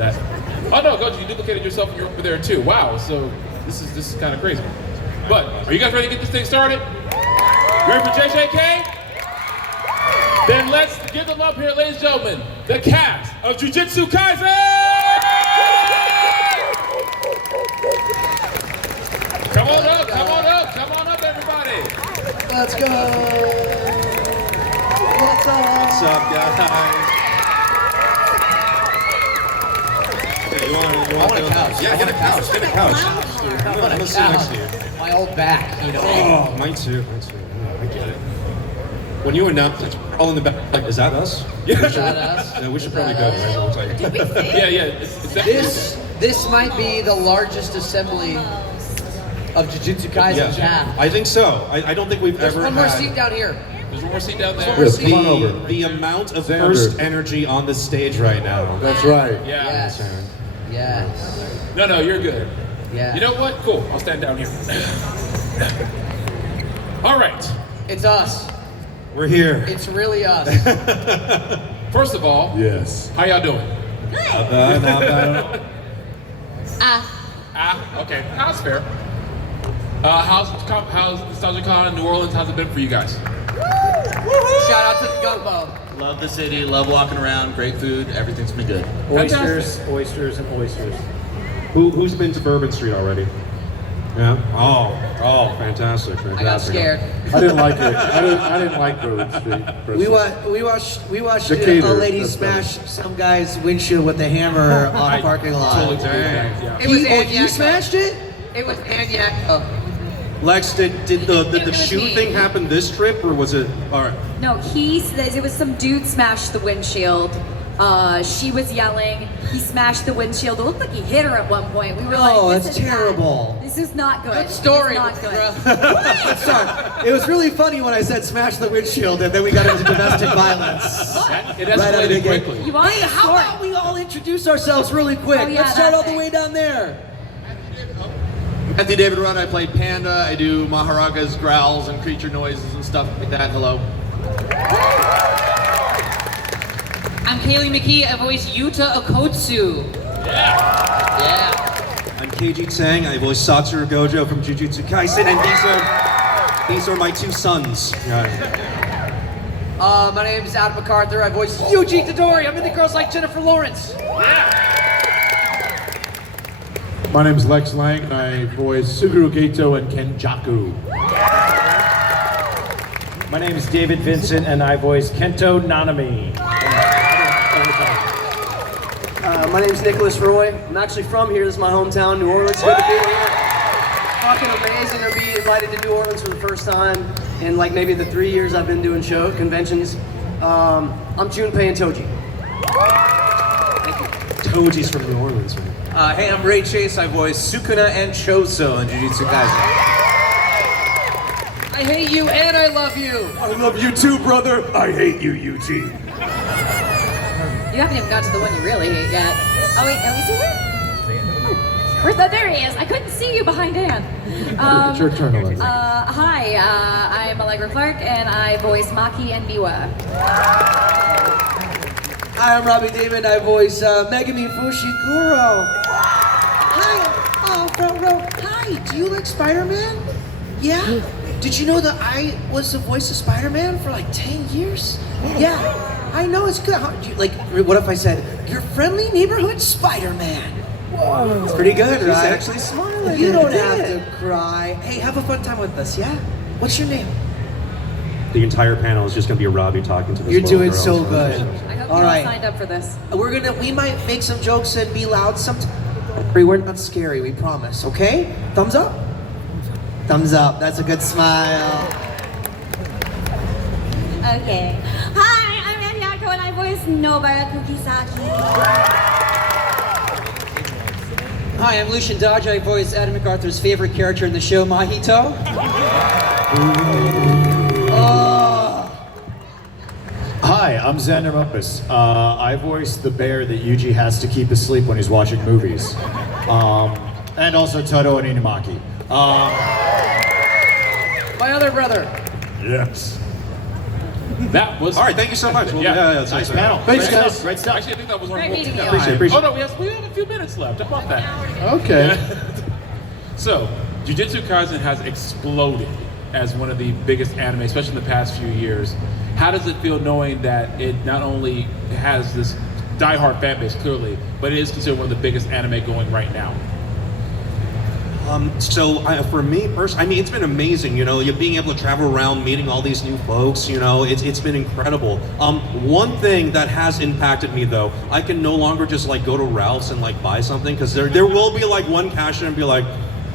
that. Oh no, Gojo, you duplicated yourself and you're over there too. Wow, so this is kind of crazy. But are you guys ready to get this thing started? You ready for JJK? Then let's give them up here, ladies and gentlemen, the cast of Jujutsu Kaisen! Come on up, come on up, come on up, everybody! Let's go! What's up? What's up, guys? You want I want a couch. Yeah, get a couch. Get a couch. I want a Let's sit next to you. My old back, you know. Oh, mine too. Mine too. I get it. When you announced it, all in the back, like, is that us? Yeah. Is that us? Yeah, we should probably go. Right? We'll tell you. Yeah, it's This might be the largest assembly of Jujutsu Kaisen cast. I think so. I don't think we've There's ever one more had... seat down here. There's one more seat down there. Come on over. The amount of first energy on this stage right now. That's right. Yeah. Yes. Yes. No, you're good. Yeah. You know what? Cool. I'll stand down here. All right. It's us. We're here. It's really us. First of all, Yes. how y'all doing? Not bad. Okay. That's fair. How's Nostalgia Con in New Orleans? How's it been for you guys? Shout out to the Gumbo. Love the city, love walking around, great food, everything's been good. Oysters, oysters, and oysters. Who's been to Bourbon Street already? Yeah. Oh, fantastic. I got scared. I didn't like it. I didn't like Bourbon Street. We watched Decatur, a lady that's smash some guy's windshield with a hammer on the parking lot. Totally yeah. It was You smashed it? It was YATCO. Lex, did the shoe thing happen this trip, or was it? All right. No, it was some dude smashed the windshield. She was yelling. He smashed the windshield. It looked like he hit her at one point. We were Oh, like, that's this is terrible. Bad. This is not good. Good story, This is not good. I'm sorry. It was really funny when I said smash the windshield and then we got into domestic violence. It Right out of the escalated gate. quickly. You want Hey, the how story? about we all introduce ourselves really quick? Oh, yeah, Let's start that all the thing. way down there. Matthew David Run, I played Panda, I do Maharagas, growls, and creature noises and stuff like that. Hello. I'm MCKEE, I voice Yuta Okotsu. Yeah. I'm KAIJI Tang. I voice Satoru Gojo from Jujutsu Kaisen, and these are my two sons. My name is Adam MacArthur. I voice Yuji Tadori. I'm in the Girls Like Jennifer Lawrence. My name's Lex Lang, and I voice Suguru Geto and Kenjaku. My name is David Vincent, and I voice Kento Nanami. My name's Nicolas ROYE. I'm actually from here. This is my hometown, New Orleans. Good to be here. Fucking amazing to be invited to New Orleans for the first time in like maybe the 3 years I've been doing conventions. I'm Junpei and Toji. Toji's from New Orleans, man. Hey, I'm Ray Chase, I voice Sukuna and Choso in Jujutsu Kaisen. I hate you and I love you. I love you too, brother. I hate you, Eugene. You haven't even got to the one you really hate yet. Oh wait, let me see here. There he is. I couldn't see you behind Dan. It's your turn, Allegra. Hi, I'm Allegra Clark, and I voice Maki and Biwa. Hi, I'm Robbie Damon. I voice Megami Fushiguro. Hi. Oh, front row. Hi. Do you like Spider-Man? Yeah. Did you know that I was the voice of Spider-Man for like 10 years? Yeah. I know it's good. What if I said, your friendly neighborhood Spider-Man? Whoa. It's pretty good, right? He's actually smiling. You don't have to cry. Hey, have a fun time with us, yeah? What's your name? The entire panel is just going to be Robbie talking to this You're little doing girl, so good. I hope you All all right. signed up for this. We might make some jokes and be loud sometimes. We're not scary, we promise, okay? Thumbs up? Thumbs up, that's a good smile. Okay. Hi, I'm YATCO, and I voice Nobara Kukisaki. Hi, I'm Lucien Dodge. I voice Adam MacArthur's favorite character in the show, Mahito. Hi, I'm Xander Muppus. I voice the bear that Yuji has to keep asleep when he's watching movies. And also Todo and Inumaki. My other brother. Yes. That was All right, thank you so much. Well, Yeah. it's Nice panel. Thanks, Great guys. stuff. Great stuff. Actually, I think that was our Great whole meeting time. you. Appreciate Oh no, we have a few minutes left. How about that? Okay. So, Jujutsu Kaisen has exploded as one of the biggest anime, especially in the past few years. How does it feel knowing that it not only has this diehard fan base, clearly, but it is considered one of the biggest anime going right now? For me personally, I mean, it's been amazing, you know, you being able to travel around, meeting all these new folks, you know, it's been incredible. One thing that has impacted me though, I can no longer just like go to Ralph's and like buy something, because there will be like one cashier and be like,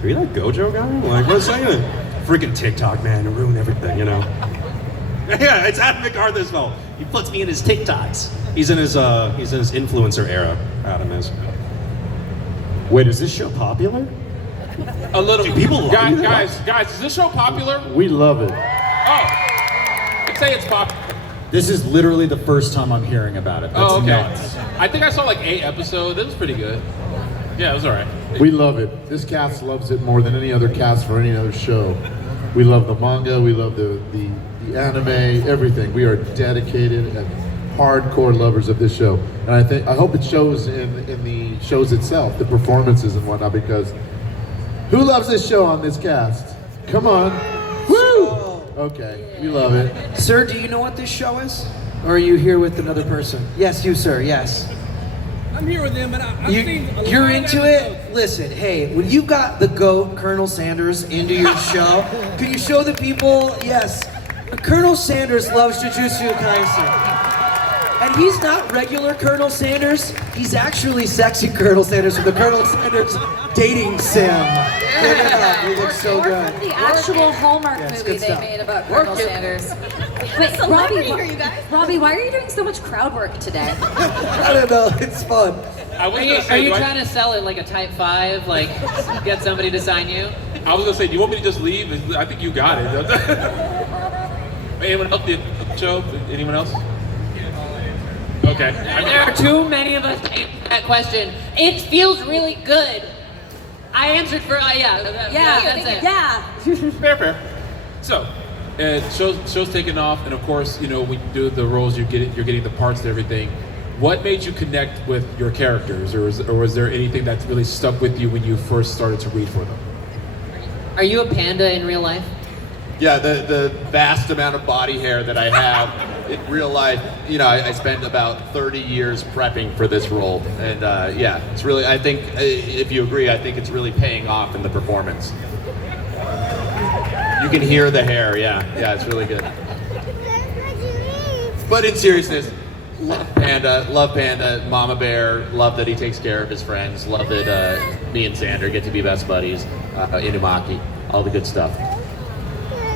are you that Gojo guy? Like, what's that? Freaking TikTok, man, to ruin everything, you know? Yeah, it's Adam MacArthur's fault. He puts me in his TikToks. He's in his influencer era, Adam is. Wait, is this show popular? A little. Do people like guys, is this show popular? We love it. Oh, I'd say it's popular. This is literally the first time I'm hearing about it. That's Oh, okay. nuts. I think I saw like 8 episodes. It was pretty good. Yeah, it was all right. We love it. This cast loves it more than any other cast for any other show. We love the manga, we love the anime, everything. We are dedicated and hardcore lovers of this show. And I hope it shows in the shows itself, the performances and whatnot, because who loves this show on this cast? Come on. Woo! Okay, we love it. Sir, do you know what this show is? Or are you here with another person? Yes, you, sir, yes. I'm here with them, but I've seen a You're lot of into episodes. it? Listen, hey, when you got the GOAT, Colonel Sanders, into your show, can you show the people, yes, Colonel Sanders loves Jujutsu Kaisen. And he's not regular Colonel Sanders, he's actually sexy Colonel Sanders from the Colonel Sanders dating sim. Look it up, he looks so Or good. from the actual Hallmark Yeah, it's movie good they stuff. made about Colonel Sanders. Wait, Robbie, why are you doing so much crowd work today? I don't know, it's fun. I was Are gonna say, you do I- trying to sell it like a type 5? Like, get somebody to sign you? I was gonna say, do you want me to just leave? I think you got it. Anyone else? The show? Anyone else? Okay. There are too many of us to answer that question. It feels really good. I answered for, yeah, that's it. Yeah. Fair. So, show's taken off, and of course, you know, when you do the roles, you're getting the parts and everything. What made you connect with your characters, or was there anything that really stuck with you when you first started to read for them? Are you a panda in real life? Yeah, the vast amount of body hair that I have in real life, you know, I spent about 30 years prepping for this role. And yeah, it's really, I think, if you agree, I think it's really paying off in the performance. You can hear the hair, yeah, it's really good. But in seriousness, love Panda, Mama Bear, love that he takes care of his friends, love that me and Xander get to be best buddies, Inumaki, all the good stuff.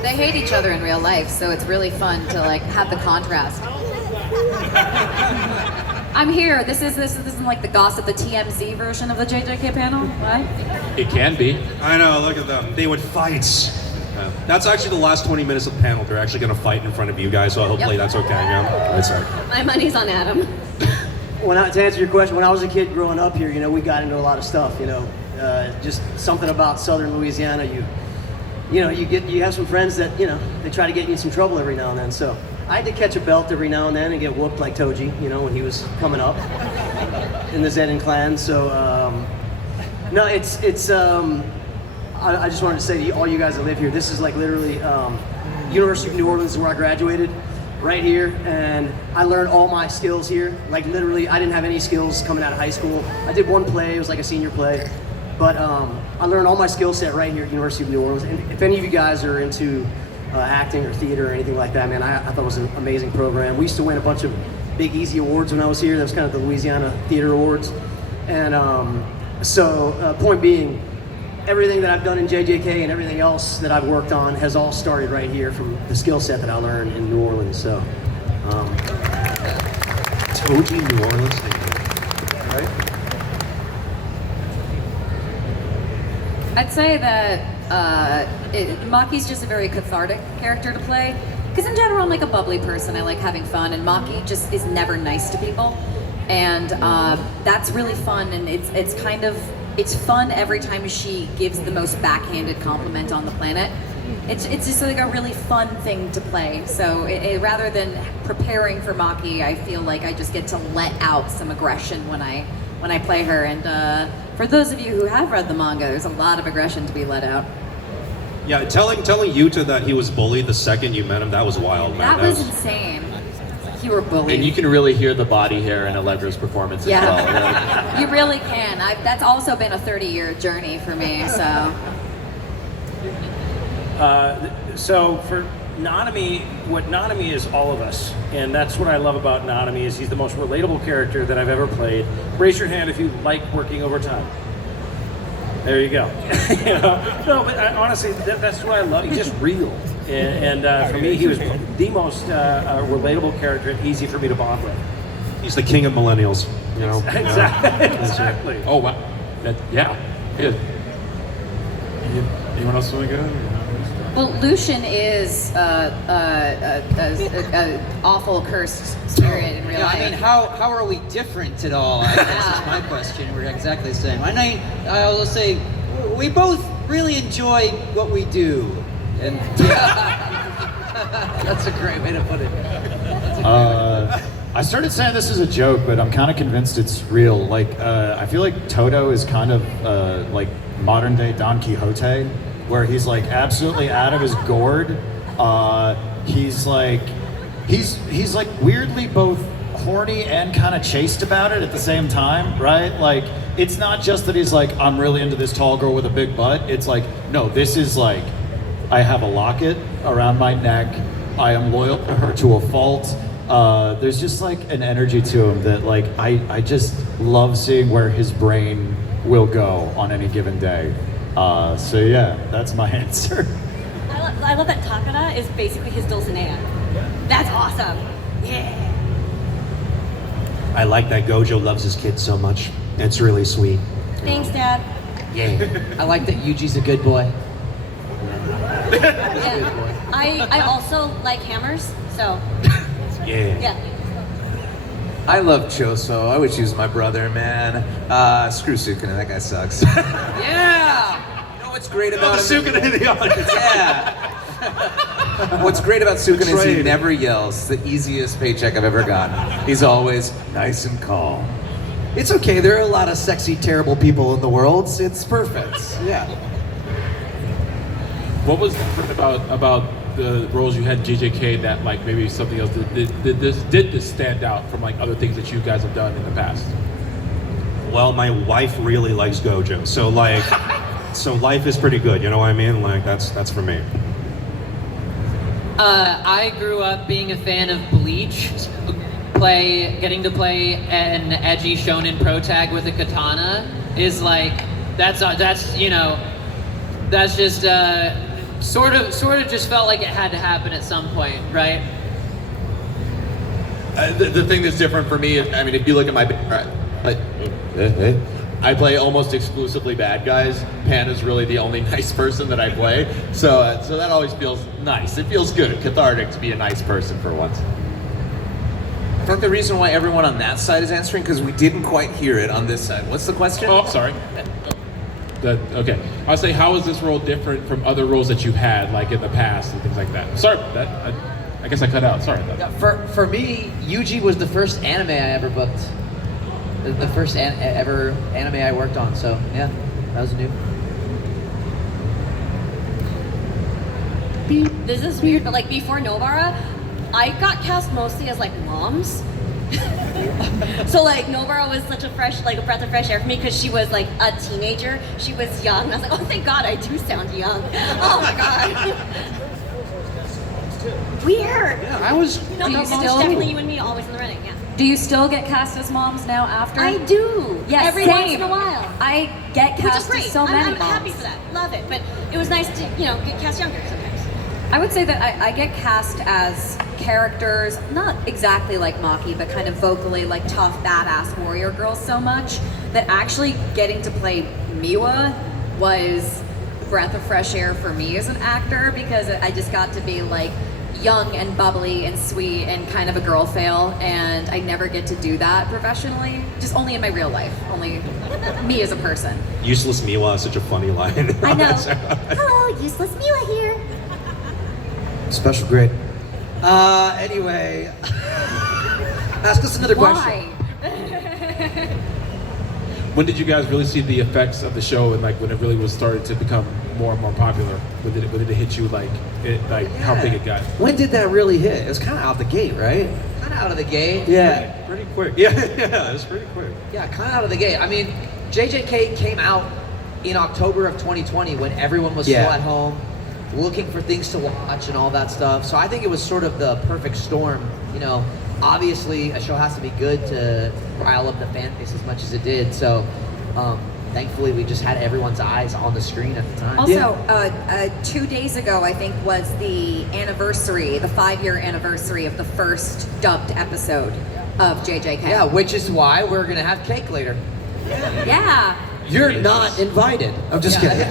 They hate each other in real life, so it's really fun to like have the contrast. I'm here. This isn't like the gossip, the TMZ version of the JJK panel. What? It can be. I know, look at them. They would fight. That's actually the last 20 minutes of the panel. They're actually going to fight in front of you guys, so hopefully that's okay. Yeah. Right, sorry. My money's on Adam. To answer your question, when I was a kid growing up here, you know, we got into a lot of stuff. You know, just something about Southern Louisiana. You have some friends that, you know, they try to get you in some trouble every now and then. So I had to catch a belt every now and then and get whooped like Toji, you know, when he was coming up in the Zenin clan. So no, I just wanted to say to all you guys that live here, this is like literally University of New Orleans is where I graduated, right here, and I learned all my skills here. Like literally, I didn't have any skills coming out of high school. I did one play, it was like a senior play, but I learned all my skill set right here at University of New Orleans. And if any of you guys are into acting or theater or anything like that, man, I thought it was an amazing program. We used to win a bunch of big easy awards when I was here. That was kind of the Louisiana Theater Awards. And point being, everything that I've done in JJK and everything else that I've worked on has all started right here from the skill set that I learned in New Orleans. So, Toji, New Orleans, right? I'd say that Maki's just a very cathartic character to play. Because in general, I'm like a bubbly person. I like having fun, and Maki just is never nice to people, and that's really fun. And it's fun every time she gives the most backhanded compliment on the planet. it's just like a really fun thing to play. So rather than preparing for Maki, I feel like I just get to let out some aggression when I play her. And for those of you who have read the manga, there's a lot of aggression to be let out. Yeah, telling Yuta that he was bullied the second you met him, that was wild, man. That was insane. You were bullied. And you can really hear the body hair in Allegra's performance as well. You really can. That's also been a 30-year journey for me, so. So for Nanami, what Nanami is all of us, and that's what I love about Nanami is he's the most relatable character that I've ever played. Raise your hand if you like working overtime. There you go. You know? No, but honestly, that's what I love. He's just real. And for me, he was the most relatable character and easy for me to bond with. He's the king of millennials, you know? Exactly. Oh, wow. Yeah, good. Anyone else want to go? Well, Lucien is an awful cursed spirit in real life. I mean, how are we different at all? I guess is my question. We're exactly the same. And I will say, we both really enjoy what we do. And that's a great way to put it. I started saying this is a joke, but I'm kind of convinced it's real. Like, I feel like Toto is kind of like modern day Don Quixote, where he's like absolutely out of his gourd. He's like weirdly both horny and kind of chaste about it at the same time, right? Like, it's not just that he's like, I'm really into this tall girl with a big butt. It's like, no, this is like, I have a locket around my neck. I am loyal to her to a fault. There's just like an energy to him that like, I just love seeing where his brain will go on any given day. So yeah, that's my answer. I love that Takada is basically his Dulcinea. That's awesome. Yeah. I like that Gojo loves his kids so much. It's really sweet. Thanks, Dad. Yeah. I like that Yuji's a good boy. Yeah. I also like hammers, so. Yeah. I love Choso. I wish he was my brother, man. Screw Sukuna, that guy sucks. Yeah! You know what's great about him? Sukuna in the audience. Yeah. What's great about Sukuna is he never yells. It's the easiest paycheck I've ever gotten. He's always nice and calm. It's okay, there are a lot of sexy, terrible people in the world. It's perfect. Yeah. What was different about the roles you had in JJK that like maybe something else did this stand out from like other things that you guys have done in the past? Well, my wife really likes Gojo, so like, so life is pretty good. You know what I mean? Like that's for me. I grew up being a fan of Bleach. Getting to play an edgy shonen pro tag with a katana is like that's you know, that's just sort of just felt like it had to happen at some point, right? The thing that's different for me is, I mean, if you look at my, I play almost exclusively bad guys. Pan is really the only nice person that I play, so that always feels nice. It feels good, cathartic to be a nice person for once. I think the reason why everyone on that side is answering because we didn't quite hear it on this side. What's the question? Oh, sorry. Okay. I'll say, how is this role different from other roles that you've had, like in the past and things like that? Sorry about that. I guess I cut out. Sorry about that. For me, Yuji was the first anime I ever booked. The first ever anime I worked on. So yeah, that was new. This is weird, but like before Nobara, I got cast mostly as like moms. So like Nobara was such a fresh, like a breath of fresh air for me because she was like a teenager. She was young. And I was like, oh thank God, I do sound young. Oh my God. Weird. Yeah, I was. No, it's definitely you and me always in the running. Yeah. Do you still get cast as moms now after? I do. Yes, every same. once in a while. I get cast as so many I'm moms. happy for that. Love it. But it was nice to, you know, get cast younger sometimes. I would say that I get cast as characters, not exactly like Maki, but kind of vocally like tough, badass warrior girls so much that actually getting to play Miwa was breath of fresh air for me as an actor because I just got to be like young and bubbly and sweet and kind of a girl fail, and I never get to do that professionally, just only in my real life, only me as a person. Useless Miwa is such a funny line. I know. Hello, useless Miwa here. Special grade. Anyway, ask us another question. Why? When did you guys really see the effects of the show, and like when it really was started to become more and more popular? When did it hit you, like how big it got? When did that really hit? It was kind of out the gate, right? Kind of out of the gate. Yeah. Pretty quick. Yeah, it was pretty quick. Yeah, kind of out of the gate. I mean, JJK came out in October of 2020 when everyone was still at home, looking for things to watch and all that stuff. So I think it was sort of the perfect storm. You know, obviously a show has to be good to rile up the fan base as much as it did. So thankfully we just had everyone's eyes on the screen at the time. Also, 2 days ago, I think, was the anniversary, the 5-year anniversary of the first dubbed episode of JJK. Yeah, which is why we're gonna have cake later. Yeah. You're not invited. I'm just kidding.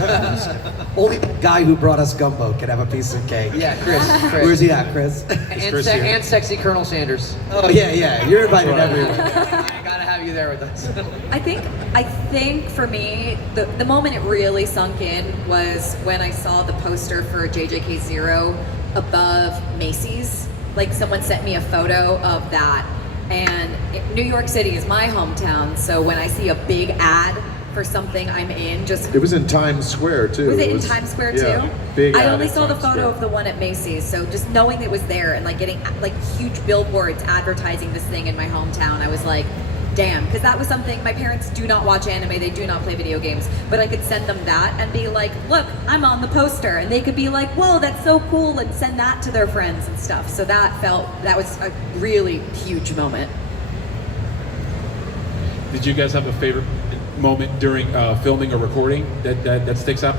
Only the guy who brought us gumbo can have a piece of cake. Yeah, Chris. Where's he at, Chris? And sexy Colonel Sanders. Oh yeah. You're invited everywhere. Gotta have you there with us. I think for me, the moment it really sunk in was when I saw the poster for JJK Zero above Macy's. Like, someone sent me a photo of that, and New York City is my hometown, so when I see a big ad for something I'm in, It was in Times Square too. Was it in Times Square too? Yeah, big I ad only in saw the Times photo Square. of the one at Macy's, so just knowing it was there and like getting like huge billboards advertising this thing in my hometown, I was like, damn, because that was something. My parents do not watch anime, they do not play video games, but I could send them that and be like, look, I'm on the poster, and they could be like, whoa, that's so cool, and send that to their friends and stuff. So that was a really huge moment. Did you guys have a favorite moment during filming or recording that sticks out?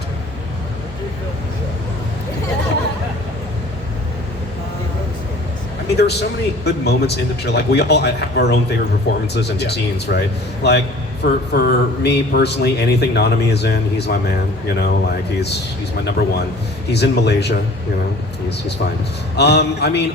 I mean, there were so many good moments in the show. Like, we all have our own favorite performances and scenes, right? Like, for me personally, anything Nanami is in, he's my man. You know, like he's my number one. He's in Malaysia. You know, he's fine. I mean,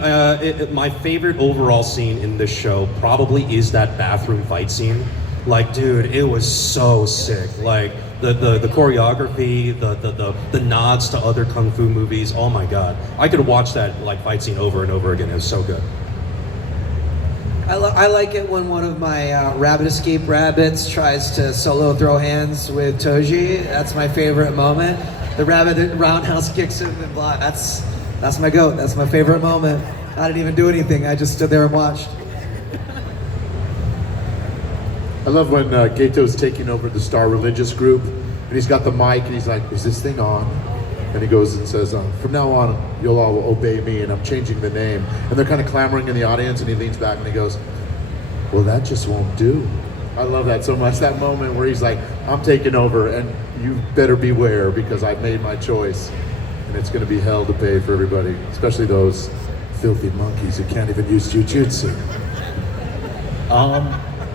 my favorite overall scene in this show probably is that bathroom fight scene. Like, dude, it was so sick. Like the choreography, the nods to other kung fu movies. Oh my god, I could watch that like fight scene over and over again. It was so good. I like it when one of my Rabbit Escape rabbits tries to solo throw hands with Toji. That's my favorite moment. The rabbit that roundhouse kicks him and blah. That's my goat. That's my favorite moment. I didn't even do anything. I just stood there and watched. I love when Gato's taking over the Star Religious group, and he's got the mic, and he's like, is this thing on? And he goes and says, from now on, you'll all obey me, and I'm changing the name. And they're kind of clamoring in the audience, and he leans back and he goes, well, that just won't do. I love that so much, that moment where he's like, I'm taking over, and you better beware, because I've made my choice, and it's gonna be hell to pay for everybody, especially those filthy monkeys who can't even use jujutsu.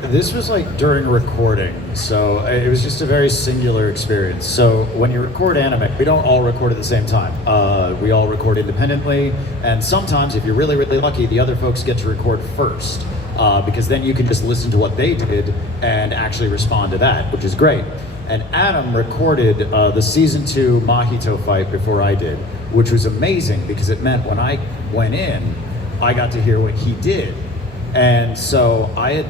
This was like during recording, so it was just a very singular experience. So when you record anime, we don't all record at the same time. We all record independently, and sometimes if you're really, really lucky, the other folks get to record first, because then you can just listen to what they did and actually respond to that, which is great. And Adam recorded the season 2 Mahito fight before I did, which was amazing because it meant when I went in, I got to hear what he did. And so I'd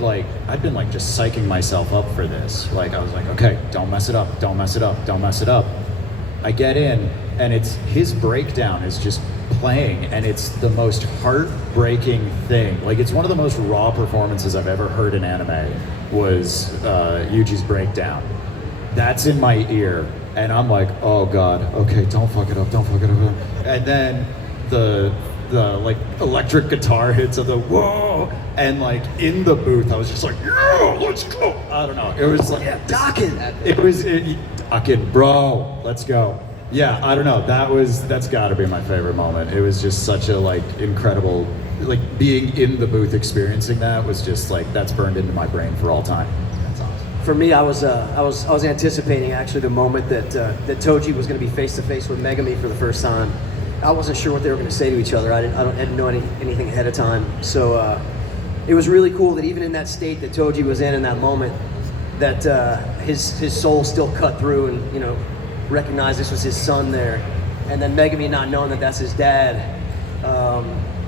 been like just psyching myself up for this. Like, I was like, okay, don't mess it up, don't mess it up, don't mess it up. I get in, and it's his breakdown is just playing, and it's the most heartbreaking thing. Like, it's one of the most raw performances I've ever heard in anime was Yuji's breakdown. That's in my ear, and I'm like, oh God, okay, don't fuck it up, don't fuck it up. And then the like electric guitar hits of the whoa, and like in the booth I was just like, yeah, let's go. I don't know, it was like, yeah, Dockin, bro, let's go. Yeah, I don't know, that's gotta be my favorite moment. It was just such a like incredible, like being in the booth experiencing that was just like, that's burned into my brain for all time. That's awesome. For me, I was anticipating actually the moment that Toji was going to be face to face with Megami for the first time. I wasn't sure what they were going to say to each other. I didn't know anything ahead of time. So it was really cool that even in that state that Toji was in that moment, that his soul still cut through and, you know, recognized this was his son there. And then Megami not knowing that that's his dad.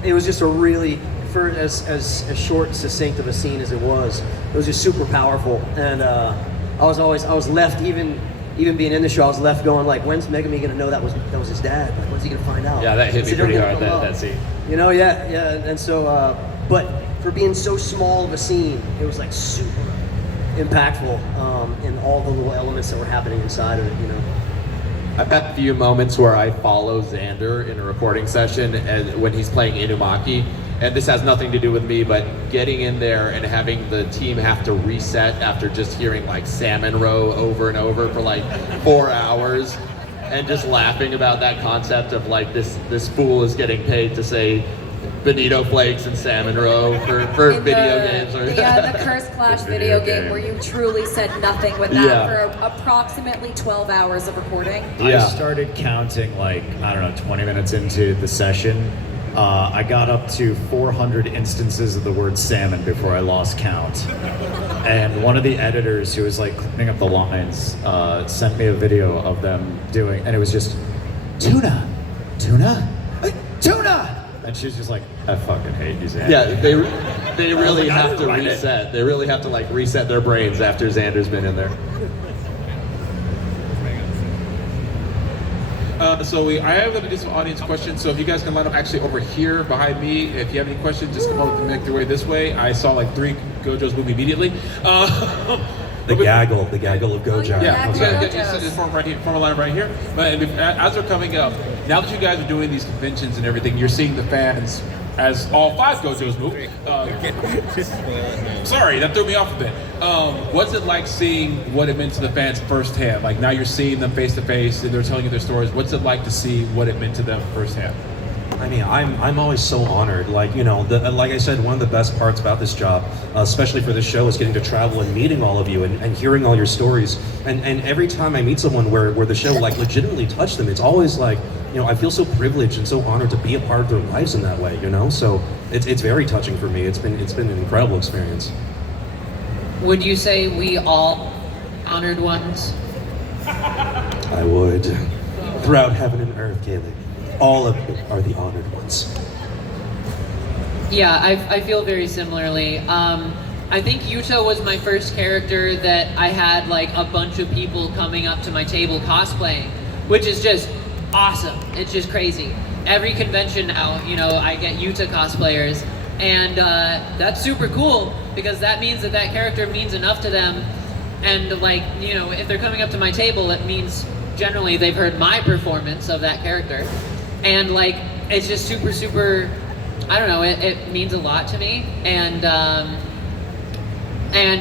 it was just a really, for as short and succinct of a scene as it was just super powerful. And I was left, even being in the show, I was left going like, when's Megami gonna know that was his dad? Like, when's he gonna find out? Yeah, that hit me pretty hard, that scene. You know, yeah. And so, but for being so small of a scene, it was like super impactful in all the little elements that were happening inside of it, you know. I've had a few moments where I follow Xander in a recording session when he's playing Inumaki, and this has nothing to do with me, but getting in there and having the team have to reset after just hearing like salmon roe over and over for like 4 hours, and just laughing about that concept of like this fool is getting paid to say Bonito Flakes and Salmon Roe for video games. Or the Curse Clash video game where you truly said nothing with that for approximately 12 hours of recording. I started counting like, I don't know, 20 minutes into the session. I got up to 400 instances of the word salmon before I lost count. And one of the editors who was like cleaning up the lines sent me a video of them doing, and it was just, tuna, tuna, tuna! And she's just like, I fucking hate these animes. Yeah, they really have to reset. They really have to like reset their brains after Xander's been in there. I am going to do some audience questions, so if you guys can line up actually over here behind me. If you have any questions, just come over and make your way this way. I saw like 3 Gojos move immediately. The gaggle of Gojo. Yeah, you said this form right here, form a line right here. But as they're coming up, now that you guys are doing these conventions and everything, you're seeing the fans as all 5 Gojos move. Sorry, that threw me off a bit. What's it like seeing what it meant to the fans firsthand? Like now you're seeing them face to face and they're telling you their stories. What's it like to see what it meant to them firsthand? I mean, I'm always so honored. Like, you know, like I said, one of the best parts about this job, especially for this show, is getting to travel and meeting all of you and hearing all your stories. And every time I meet someone where the show like legitimately touched them, it's always like, you know, I feel so privileged and so honored to be a part of their lives in that way, you know? So it's very touching for me. It's been an incredible experience. Would you say we all honored ones? I would. Throughout heaven and earth, KAYLEIGH, all of you are the honored ones. Yeah, I feel very similarly. I think Yuta was my first character that I had like a bunch of people coming up to my table cosplaying, which is just awesome. It's just crazy. Every convention now, you know, I get Yuta cosplayers, and that's super cool because that means that character means enough to them, and like, you know, if they're coming up to my table, it means generally they've heard my performance of that character, and like it's just super, I don't know, it means a lot to me, and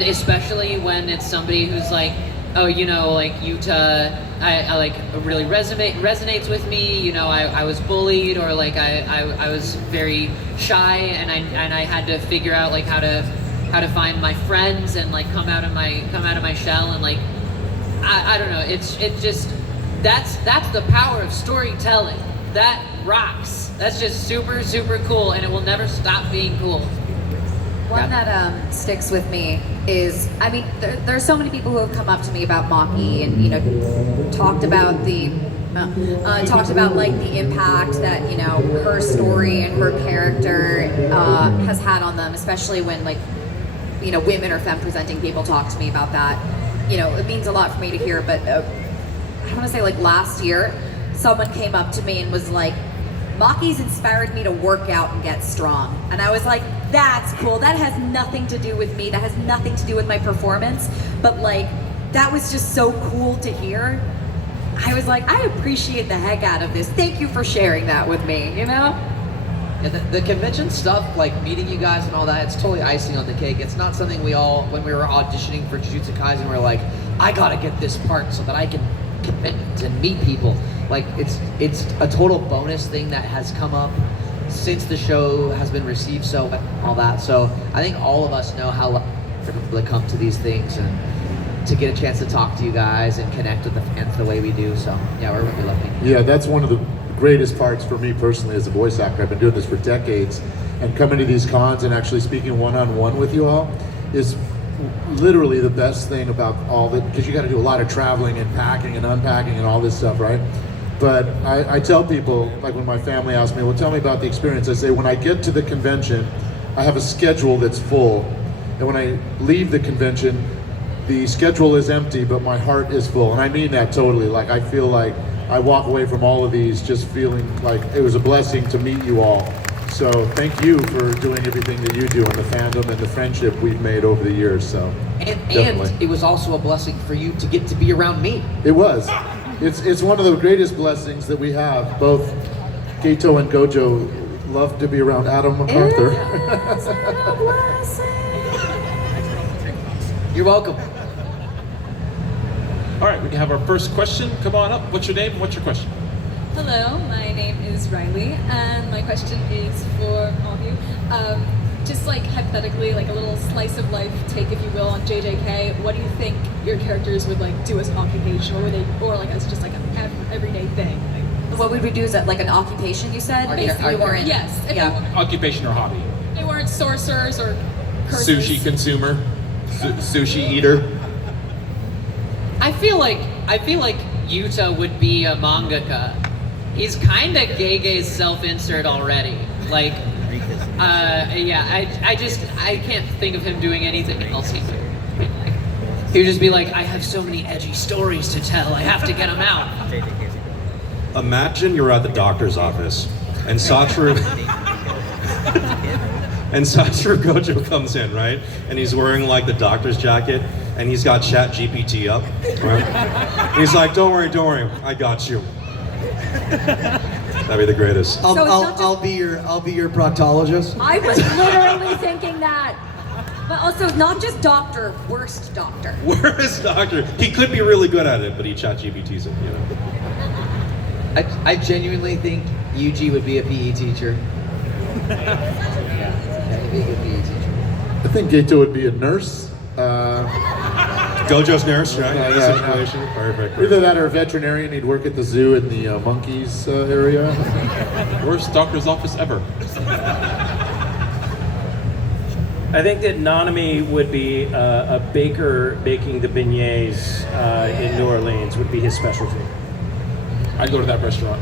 especially when it's somebody who's like, oh, you know, like Yuta, I like really resonates with me. You know, I was bullied, or like I was very shy, and I had to figure out like how to find my friends and like come out of my shell, and like I don't know. It's just that's the power of storytelling. That rocks. That's just super cool, and it will never stop being cool. One that sticks with me is, I mean, there's so many people who have come up to me about Maki and, you know, talked about like the impact that, you know, her story and her character has had on them, especially when like, you know, women or femme presenting people talk to me about that. You know, it means a lot for me to hear, but I want to say like last year, someone came up to me and was like, Maki's inspired me to work out and get strong. And I was like, that's cool. That has nothing to do with me. That has nothing to do with my performance. But like, that was just so cool to hear. I was like, I appreciate the heck out of this. Thank you for sharing that with me, you know? Yeah, the convention stuff, like meeting you guys and all that, it's totally icing on the cake. It's not something we all, when we were auditioning for Jujutsu Kaisen, we were like, I gotta get this part so that I can connect and meet people. Like, it's a total bonus thing that has come up since the show has been received so well, all that. So I think all of us know how to come to these things and to get a chance to talk to you guys and connect with the fans the way we do. So yeah, we're really lucky. Yeah, that's one of the greatest parts for me personally as a voice actor. I've been doing this for decades, and coming to these cons and actually speaking one-on-one with you all is literally the best thing about all that, because you got to do a lot of traveling and packing and unpacking and all this stuff, right? But I tell people, like when my family asks me, well, tell me about the experience, I say when I get to the convention, I have a schedule that's full. And when I leave the convention, the schedule is empty, but my heart is full. And I mean that totally. Like I feel like I walk away from all of these just feeling like it was a blessing to meet you all. So thank you for doing everything that you do and the fandom and the friendship we've made over the years. So And definitely. it was also a blessing for you to get to be around me. It was. It's one of the greatest blessings that we have. Both Gato and Gojo love to be around Adam MacArthur. You're welcome. All right, we can have our first question. Come on up. What's your name? What's your question? Hello, my name is Riley, and my question is for all of you. Just like hypothetically, like a little slice of life take, if you will, on JJK. What do you think your characters would like do as an occupation, or like as just like an everyday thing? What would we do? Is that like an occupation? You said if you weren't. Yes. If Yeah. Occupation or hobby? they weren't sorcerers or cursors. Sushi consumer, sushi eater. I feel like Yuta would be a mangaka. He's kind of Gege's self-insert already. Like, yeah, I can't think of him doing anything else. He would just be like, I have so many edgy stories to tell. I have to get them out. Imagine you're at the doctor's office and Satoru and Satoru Gojo comes in, right? And he's wearing like the doctor's jacket and he's got Chat GPT up, right? He's like, don't worry, I got you. That'd be the greatest. I'll be your proctologist. I was literally thinking that. But also, not just doctor, worst doctor. Worst doctor. He could be really good at it, but he Chat GPTs it, you know. I genuinely think Yuji would be a PE teacher. Yeah, he'd be a good PE teacher. I think Gato would be a nurse. Gojo's nurse, right? Yeah. Perfect. Either that or a veterinarian. He'd work at the zoo in the monkeys area. Worst doctor's office ever. I think that Nanami would be a baker baking the beignets in New Orleans would be his specialty. I'd go to that restaurant.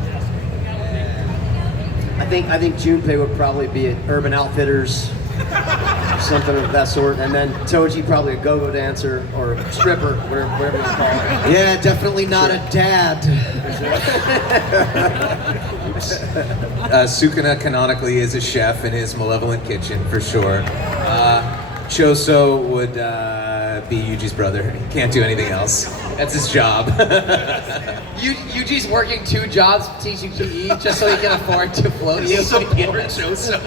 I think Junpei would probably be at Urban Outfitters, something of that sort, and then Toji probably a go-go dancer or stripper, whatever you call it. Yeah, definitely not a dad. Sukuna canonically is a chef in his malevolent kitchen, for sure. Choso would be Yuji's brother. He can't do anything else. That's his job. Yuji's working 2 jobs teaching PE just so he can afford to float you. Support Choso.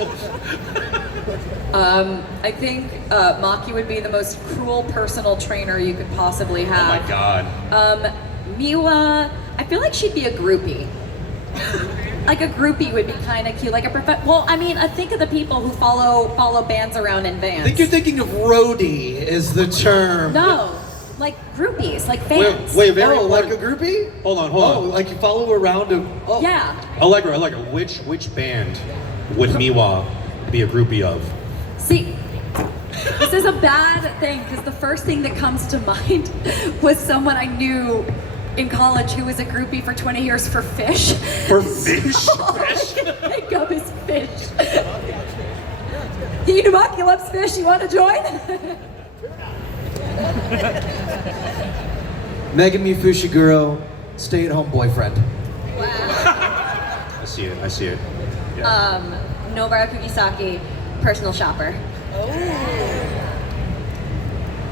I think Maki would be the most cruel personal trainer you could possibly have. Oh my god. Miwa, I feel like she'd be a groupie. Like a groupie would be kind of cute, like a well, I mean, think of the people who follow bands around in vans. I think you're thinking of roadie is the term. No, like groupies, like fans. Wait, very like a groupie? Hold on. Like you follow around a. Oh. Yeah. Allegra, which band would Miwa be a groupie of? See, this is a bad thing because the first thing that comes to mind was someone I knew in college who was a groupie for 20 years for Fish. For Fish? Fish? Think of his Fish. The Inumaki loves Fish. You want to join? Megami Fushiguro, stay-at-home boyfriend. I see it. Nobara Kugisaki, personal shopper.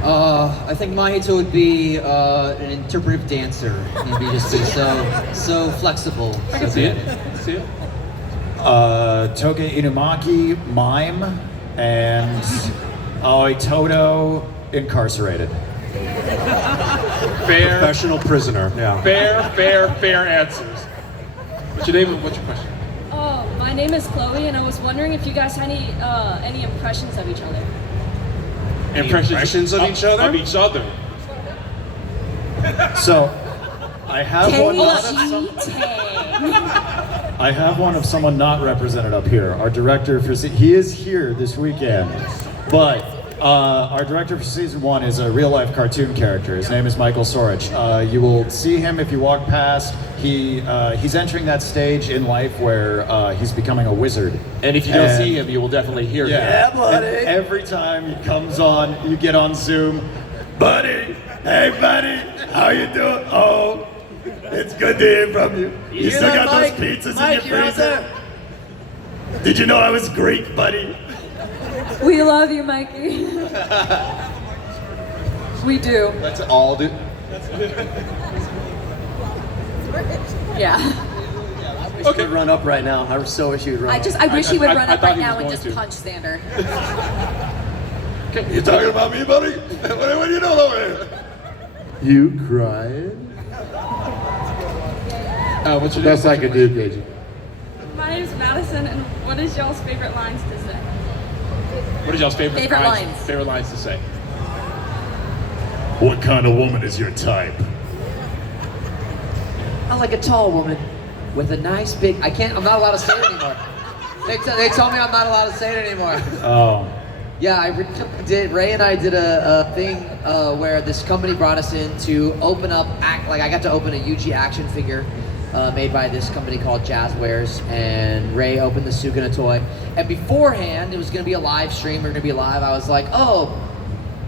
I think Mahito would be an interpretive dancer. He'd be just so flexible. I can see it. Toge Inumaki, mime, and Aoi Todo, incarcerated. Fair. Professional prisoner. Yeah. Fair answers. What's your name and what's your question? Oh, my name is Chloe, and I was wondering if you guys had any impressions of each other. Impressions of each other? Of each other. So, I have one of someone not represented up here. Our director for he is here this weekend, but Our director for season 1 is a real-life cartoon character. His name is Michael Sorich. You will see him if you walk past. He's entering that stage in life where he's becoming a wizard. And if you don't see him, you will definitely hear him. Yeah, buddy. And every time he comes on, you get on Zoom. Buddy, hey buddy, how you doing? Oh, it's good to hear from you. You still got those pizzas in your freezer? Did you know I was Greek, buddy? We love you, Mikey. We do. Let's all do. Yeah. Okay. Run up right now. I so wish he would run up. I wish he would run up thought right he now was and just going to. punch Xander. You talking about me, buddy? What are you doing over here? You crying? What's your Best I can do, KAIJI. My name is Madison, and what is y'all's favorite lines to say? What is y'all's favorite Favorite lines? lines. Favorite lines to say. What kind of woman is your type? I like a tall woman with a nice big. I'm not allowed to say it anymore. They told me I'm not allowed to say it anymore. Oh. Yeah, Ray and I did a thing where this company brought us in to open up, I got to open a Yuji action figure made by this company called Jazzwares, and Ray opened the Sugana toy. And beforehand, it was gonna be a live stream, we're gonna be live. I was like, oh,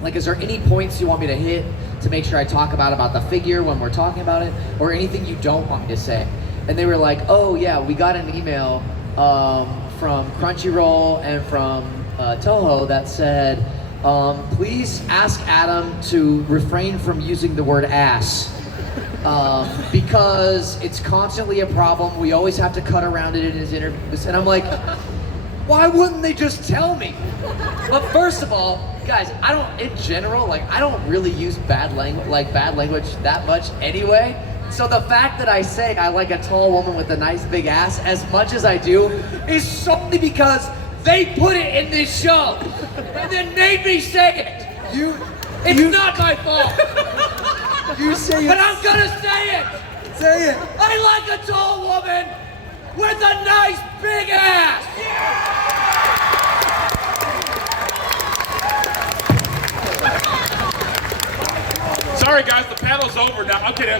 like, is there any points you want me to hit to make sure I talk about the figure when we're talking about it, or anything you don't want me to say? And they were like, oh yeah, we got an email from Crunchyroll and from Toho that said, please ask Adam to refrain from using the word ass because it's constantly a problem. We always have to cut around it in his interviews. And I'm like, why wouldn't they just tell me? But first of all, guys, I don't really use bad language that much anyway. So the fact that I say I like a tall woman with a nice big ass as much as I do is solely because they put it in this show and then made me say it. It's not my fault. You say it. But I'm gonna say it. Say it. I like a tall woman with a nice big ass. Sorry guys, the panel's over now. I'm kidding.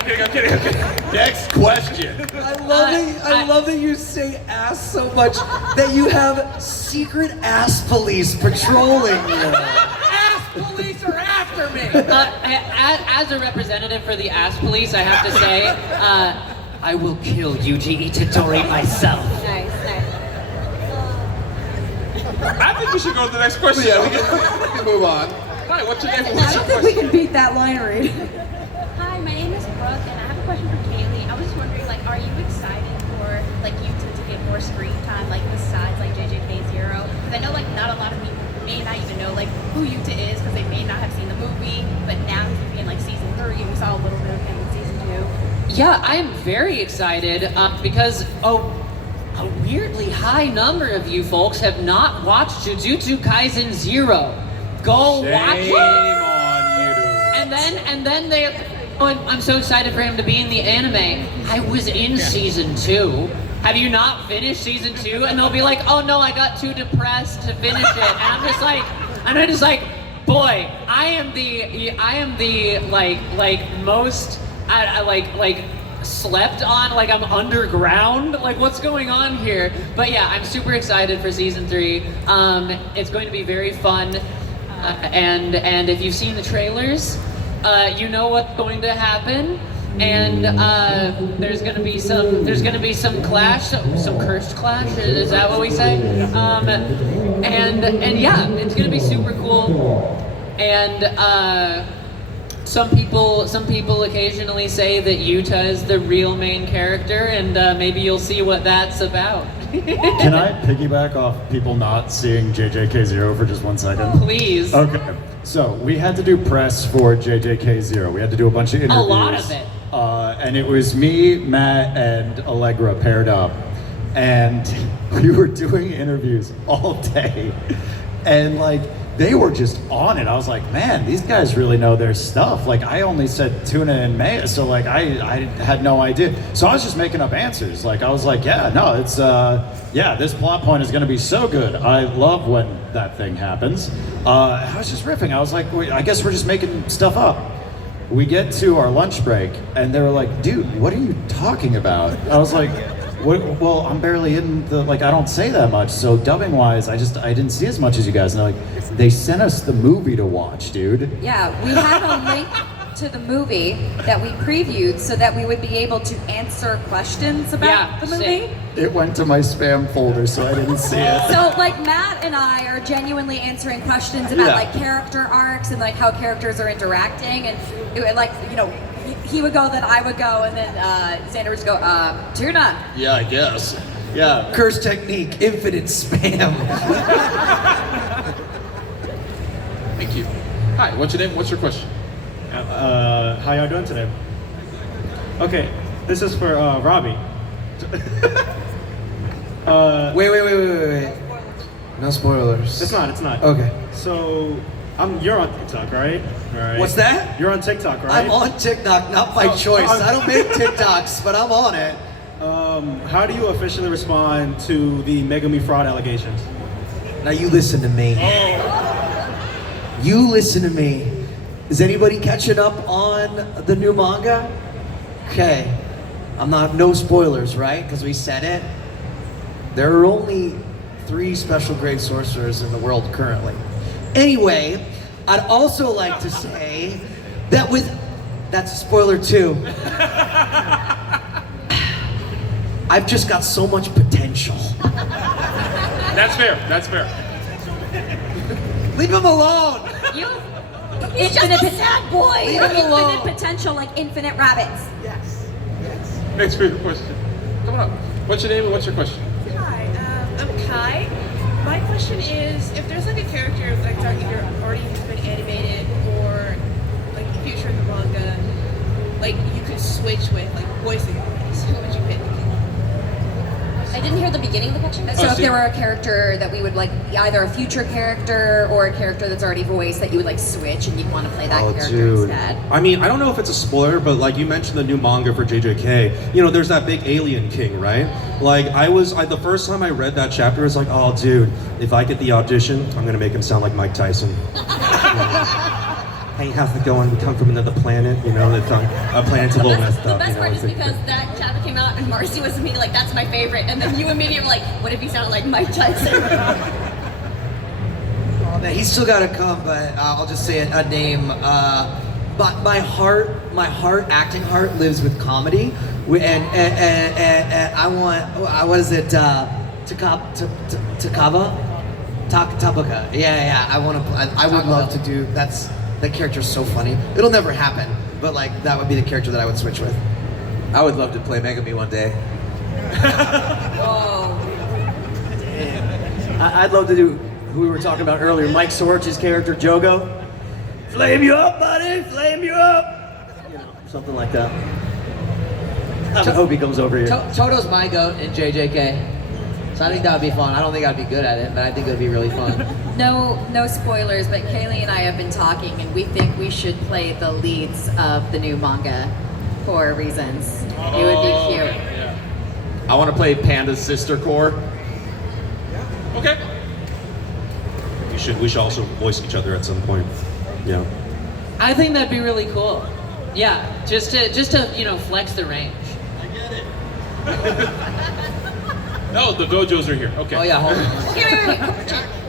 Next question. I love that you say ass so much that you have secret ass police patrolling you. Ass police are after me. As a representative for the ass police, I have to say, I will kill Yuji Itadori myself. Nice. I think we should go to the next question. Yeah, we can move on. Hi, what's your name? I don't think we can beat that line read. Hi, my name is Brooke, and I have a question for Kayleigh. I was just wondering, are you excited for Yuta to get more screen time, besides JJK Zero? Because I know not a lot of people may not even know who Yuta is because they may not have seen the movie, but now he's gonna be in season 3, and we saw a little bit of him in season 2. Yeah, I am very excited because a weirdly high number of you folks have not watched Jujutsu Kaisen 0. Go watch it. Shame on you. And then they. Oh, I'm so excited for him to be in the anime. I was in season 2. Have you not finished season 2? And they'll be like, oh no, I got too depressed to finish it. And I'm just like, boy, I am the most slept on, I'm underground, what's going on here? But yeah, I'm super excited for season 3. It's going to be very fun. And if you've seen the trailers, you know what's going to happen. And there's gonna be some clash, some cursed clash. Is that what we say? And yeah, it's gonna be super cool. And some people occasionally say that Yuta is the real main character, and maybe you'll see what that's about. Can I piggyback off people not seeing JJK0 for just 1 second? Please. Okay. So we had to do press for JJK0. We had to do a bunch of interviews. A lot of it. And it was me, Matt, and Allegra paired up. And we were doing interviews all day. And they were just on it. I was like, man, these guys really know their stuff. Like, I only said tuna and mayo, so like I had no idea. So I was just making up answers. Like, I was like, yeah, no, it's yeah, this plot point is going to be so good. I love when that thing happens. I was just riffing. I was like, wait, I guess we're just making stuff up. We get to our lunch break, and they were like, dude, what are you talking about? I was like, well, I'm barely in the, like, I don't say that much, so dubbing-wise, I didn't see as much as you guys. And they're like, they sent us the movie to watch, dude. Yeah, we had a link to the movie that we previewed so that we would be able to answer questions about the movie. It went to my spam folder, so I didn't see it. So, like, Matt and I are genuinely answering questions about, like, character arcs and, like, how characters are interacting, and, like, you know, he would go, then I would go, and then Xander would go, tuna. Yeah, I guess. Yeah. Curse technique, infinite spam. Thank you. Hi, what's your name? What's your question? How y'all doing today? Okay, this is for Robbie. Wait. No spoilers. It's not. Okay. So, you're on TikTok, right? Right. What's that? You're on TikTok, right? I'm on TikTok, not by choice. I don't make TikToks, but I'm on it. How do you officially respond to the Megami fraud allegations? Now you listen to me. You listen to me. Is anybody catching up on the new manga? Okay. No spoilers, right? Because we said it. There are only 3 special grade sorcerers in the world currently. Anyway, I'd also like to say that that's a spoiler too. I've just got so much potential. That's fair. That's fair. Leave him alone. He's just a sad boy. You have infinite potential, like infinite rabbits. Yes. Next favorite question. Come on up. What's your name and what's your question? Hi, I'm Kai. My question is, if there's like a character like that either already has been animated or like future in the manga, like you could switch with like voicing voice, who would you pick? I didn't hear the beginning of the question. So if there were a character that we would like, either a future character or a character that's already voiced that you would like switch and you'd want to play that character instead. I mean, I don't know if it's a spoiler, but like you mentioned the new manga for JJK, you know, there's that big alien king, right? Like the first time I read that chapter, I was like, oh dude, if I get the audition, I'm gonna make him sound like Mike Tyson. I have to go and come from another planet, you know, a planet's a little messed up. The best part is because that chapter came out and Marcy was immediately like, that's my favorite. And then you immediately were like, what if he sounded like Mike Tyson? Oh, man, he's still got to come, but I'll just say a name. But my acting heart lives with comedy. And I want, what is it, Takaba? Tabuka. Yeah, I would love to do, that character's so funny. It'll never happen, but like that would be the character that I would switch with. I would love to play Megami one day. Whoa. I'd love to do who we were talking about earlier, Mike Sorch's character, Jogo. Flame you up, buddy, flame you up. You know, something like that. I hope he comes over here. Toto's my goat in JJK. So I think that would be fun. I don't think I'd be good at it, but I think it would be really fun. No spoilers, but Kayleigh and I have been talking, and we think we should play the leads of the new manga for reasons. It would be cute. Yeah. I want to play Panda's sister core. Okay. We should also voice each other at some point. Yeah. I think that'd be really cool. Yeah, just to you know, flex the range. No, the Gojos are here. Okay. Oh yeah, hold on. Okay, wait.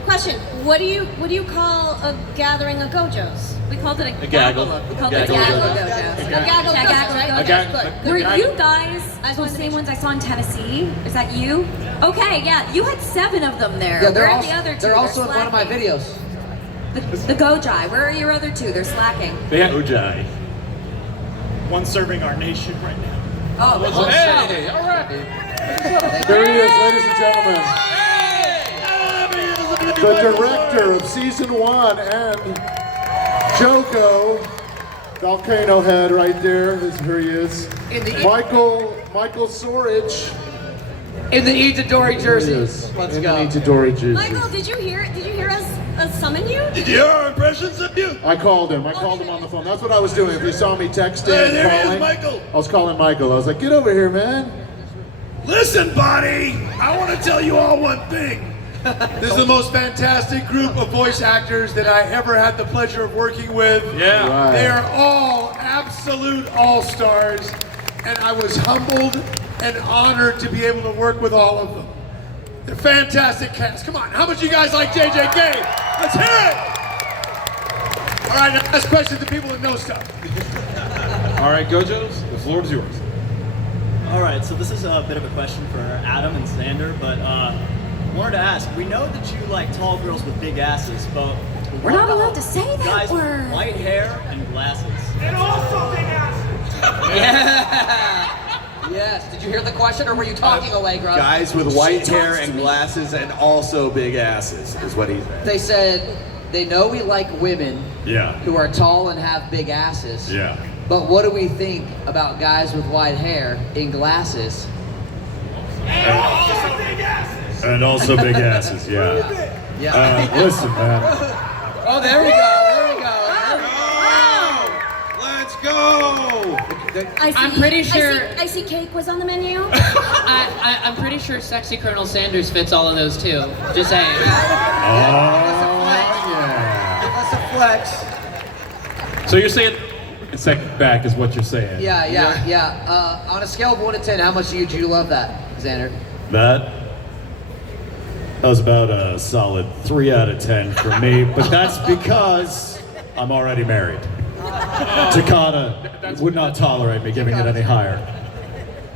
Question. What do you call a gathering of Gojos? We called it A gaggle. We called it a gaggle gojos. A gaggle of Gojos, right? Were you guys those same ones I saw in Tennessee? Is that you? Okay, yeah. You had 7 of them there. Yeah, Where are the other 2? They're also in one of my videos. The Gojai. Where are your other 2? They're slacking. Gojai. One serving our nation right now. Oh, Hey, all right. There he is, ladies and gentlemen. The director of season 1 and Joko, Volcano Head right there. Here he is. Michael Sorich. In the Itadori jersey. Let's go. In the Itadori jersey. Michael, did you hear us summon you? Did you hear our impressions of you? I called him. I called him on the phone. That's what I was doing. If you saw me texting, Hey, there he is, calling, Michael. I was calling Michael. I was like, get over here, man. Listen, buddy, I want to tell you all one thing. This is the most fantastic group of voice actors that I ever had the pleasure of working with. Yeah. Right. They are all absolute all-stars, and I was humbled and honored to be able to work with all of them. They're fantastic cast. Come on, how much you guys like JJK? Let's hear it! All right, now ask questions to people that know stuff. All right, Gojos, the floor is yours. All right, so this is a bit of a question for Adam and Xander, but wanted to ask, we know that you like tall girls with big asses, but We're not allowed to say that guys word. with white hair and glasses. And also big asses. Yes. Did you hear the question, or were you talking, Allegra? Guys with white She hair talks and to me. glasses and also big asses is what he said. They said they know we like women Yeah. who are tall and have big asses. Yeah. But what do we think about guys with white hair in glasses? And also big asses. And also big asses, yeah. Yeah. Listen, man. Oh, there we go. There we go. Let's go! I'm pretty sure. I see cake was on the menu. I'm pretty sure Sexy Colonel Sanders fits all of those too. Just saying. That's a flex. So you're saying second back is what you're saying? Yeah. On a scale of 1 to 10, how much do you love that, Xander? That was about a solid 3 out of 10 for me, but that's because I'm already married. Takata would not tolerate me giving it any higher.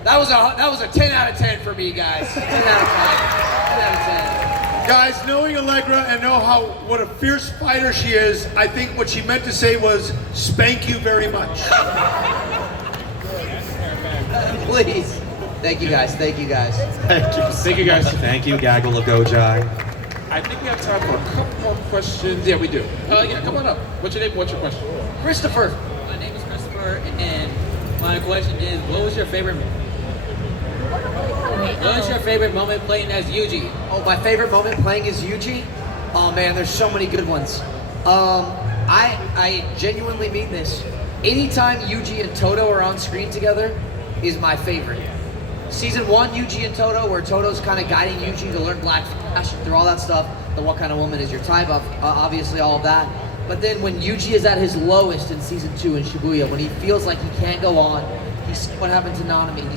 That was a 10 out of 10 for me, guys. 10 out of 10. 10 out of 10. Guys, knowing Allegra and know what a fierce fighter she is, I think what she meant to say was, spank you very much. Please. Thank you guys. Thank you guys. Thank you guys. Thank you, Gaggle of Gojai. I think we have time for a couple more questions. Yeah, we do. Yeah, come on up. What's your name? What's your question? Christopher. My name is Christopher, and my question is, what was your favorite moment playing as Yuji? Oh, my favorite moment playing as Yuji? Oh man, there's so many good ones. I genuinely mean this. Anytime Yuji and Toto are on screen together is my favorite. Season 1, Yuji and Toto, where Toto's kind of guiding Yuji to learn black fashion through all that stuff. The what kind of woman is your type of, obviously all of that. But then when Yuji is at his lowest in season 2 in Shibuya, when he feels like he can't go on, he saw what happened to Nanami, he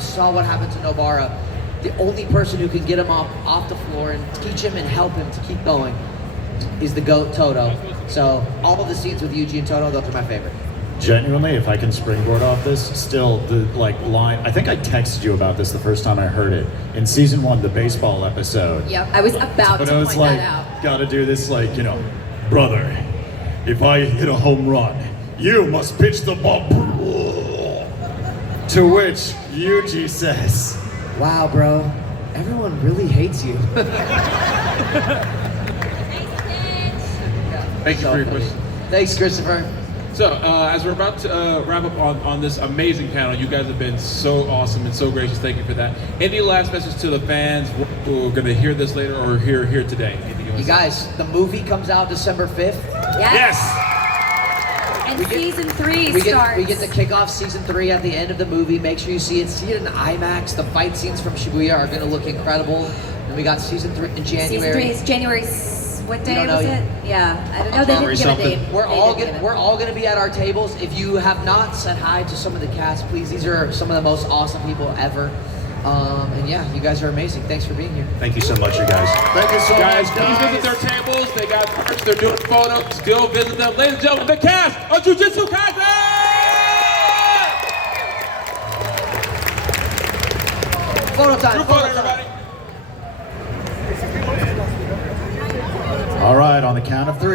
saw what happened to Nobara. The only person who can get him off the floor and teach him and help him to keep going is the GOAT Toto. So all of the scenes with Yuji and Toto, those are my favorite. Genuinely, if I can springboard off this, still the line. I think I texted you about this the first time I heard it in season 1, the baseball episode. Yep, I was about to point that out. Gotta do this, brother. If I hit a home run, you must pitch the ball. To which Yuji says, "Wow, bro, everyone really hates you." Thank you for your question. Thanks, Christopher. So, as we're about to wrap up on this amazing panel, you guys have been so awesome and so gracious. Thank you for that. Any last message to the fans who are going to hear this later or hear today? You guys, the movie comes out December 5th. Yes. And season 3 starts. We get to kick off season 3 at the end of the movie. Make sure you see it. See it in IMAX. The fight scenes from Shibuya are going to look incredible. And we got season 3 in January. Season 3 is January. What day was it? Yeah, I don't know. They didn't give a date. We're all going to be at our tables. If you have not said hi to some of the cast, please. These are some of the most awesome people ever. And yeah, you guys are amazing. Thanks for being here. Thank you so much, you guys. Thank you so much. Please visit their tables. They got merch. They're doing photos. Go visit them. Ladies and gentlemen, the cast of Jujutsu Kaisen! Photo time. Group photo, everybody. all right, on the count of 3.